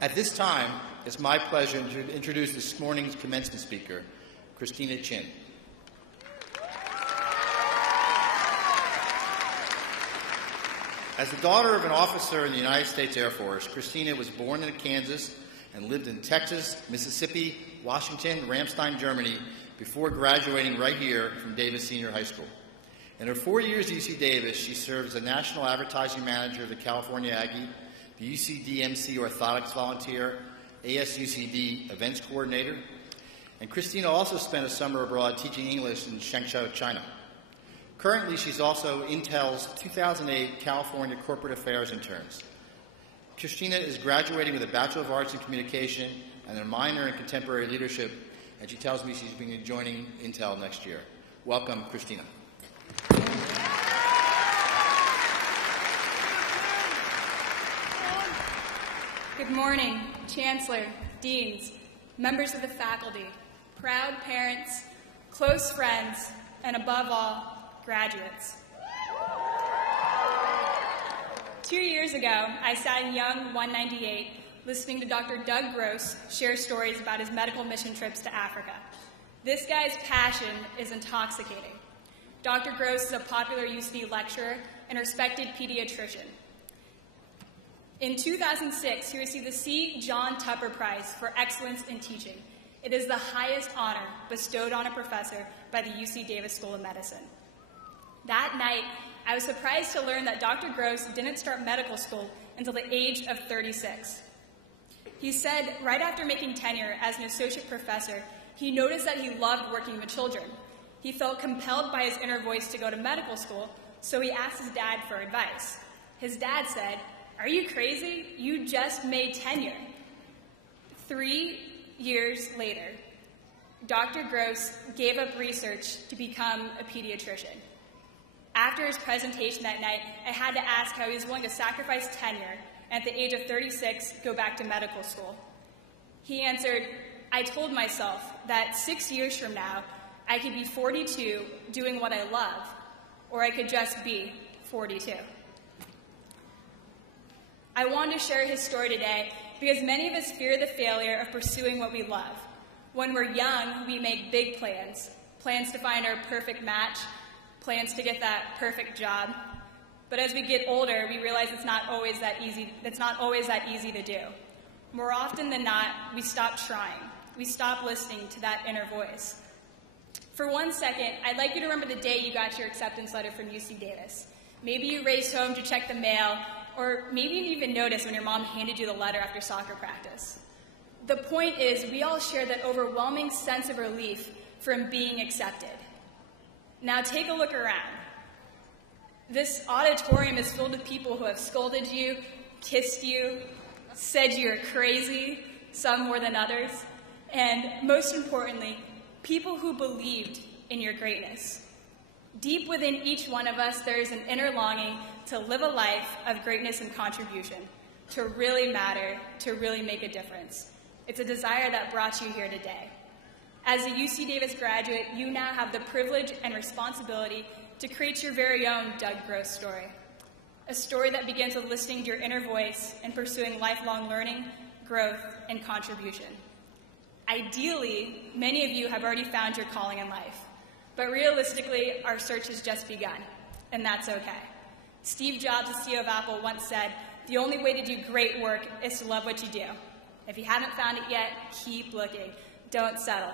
At this time, it's my pleasure to introduce this morning's commencement speaker, Christina Chin. As the daughter of an officer in the United States Air Force, Christina was born in Kansas and lived in Texas, Mississippi, Washington, Ramstein, Germany, before graduating right here from Davis Senior High School. In her 4 years at UC Davis, she served as the National Advertising Manager of the California Aggie, the UCDMC Orthotics Volunteer, ASUCD Events Coordinator, and Christina also spent a summer abroad teaching English in Shenzhen, China. Currently, she's also Intel's 2008 California Corporate Affairs Interns. Christina is graduating with a Bachelor of Arts in Communication and a minor in Contemporary Leadership, and she tells me she's being joining Intel next year. Welcome, Christina. Good morning, Chancellor, Deans, members of the faculty, proud parents, close friends, and above all, graduates. 2 years ago, I sat in Young 198 listening to Dr. Doug Gross share stories about his medical mission trips to Africa. This guy's passion is intoxicating. Dr. Gross is a popular UCD lecturer and respected pediatrician. In 2006, he received the C. John Tupper Prize for Excellence in Teaching. It is the highest honor bestowed on a professor by the UC Davis School of Medicine. That night, I was surprised to learn that Dr. Gross didn't start medical school until the age of 36. He said right after making tenure as an associate professor, he noticed that he loved working with children. He felt compelled by his inner voice to go to medical school, so he asked his dad for advice. His dad said, "Are you crazy? You just made tenure." 3 years later, Dr. Gross gave up research to become a pediatrician. After his presentation that night, I had to ask how he was willing to sacrifice tenure and at the age of 36 go back to medical school. He answered, "I told myself that 6 years from now, I could be 42 doing what I love, or I could just be 42. I wanted to share his story today because many of us fear the failure of pursuing what we love. When we're young, we make big plans, plans to find our perfect match, plans to get that perfect job. But as we get older, we realize it's not always that easy to do. More often than not, we stop trying. We stop listening to that inner voice. For 1 second, I'd like you to remember the day you got your acceptance letter from UC Davis. Maybe you raced home to check the mail, or maybe you didn't even notice when your mom handed you the letter after soccer practice. The point is, we all share that overwhelming sense of relief from being accepted. Now take a look around. This auditorium is filled with people who have scolded you, kissed you, said you're crazy, some more than others, and most importantly, people who believed in your greatness. Deep within each one of us, there is an inner longing to live a life of greatness and contribution, to really matter, to really make a difference. It's a desire that brought you here today. As a UC Davis graduate, you now have the privilege and responsibility to create your very own Doug Gross story. A story that begins with listening to your inner voice and pursuing lifelong learning, growth, and contribution. Ideally, many of you have already found your calling in life, but realistically, our search has just begun, and that's okay. Steve Jobs, the CEO of Apple, once said, "The only way to do great work is to love what you do. If you haven't found it yet, keep looking. Don't settle.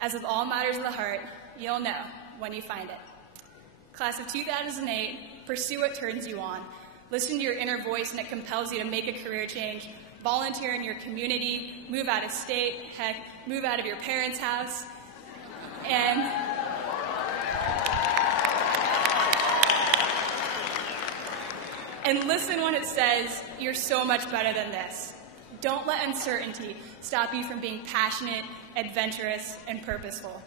As with all matters of the heart, you'll know when you find it." Class of 2008, pursue what turns you on. Listen to your inner voice and it compels you to make a career change. Volunteer in your community, move out of state, heck, move out of your parents' house. And listen when it says, "You're so much better than this." Don't let uncertainty stop you from being passionate, adventurous, and purposeful.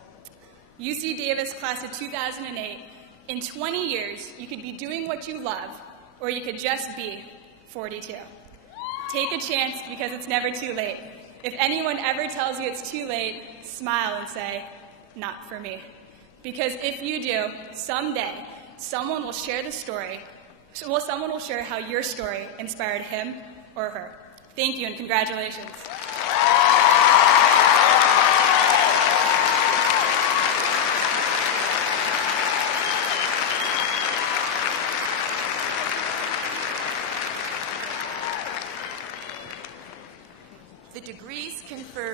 UC Davis class of 2008, in 20 years, you could be doing what you love, or you could just be 42. Take a chance because it's never too late. If anyone ever tells you it's too late, smile and say, "Not for me." Because if you do, someday, someone will share the story. Someone will share how your story inspired him or her. Thank you and congratulations. The degrees conferred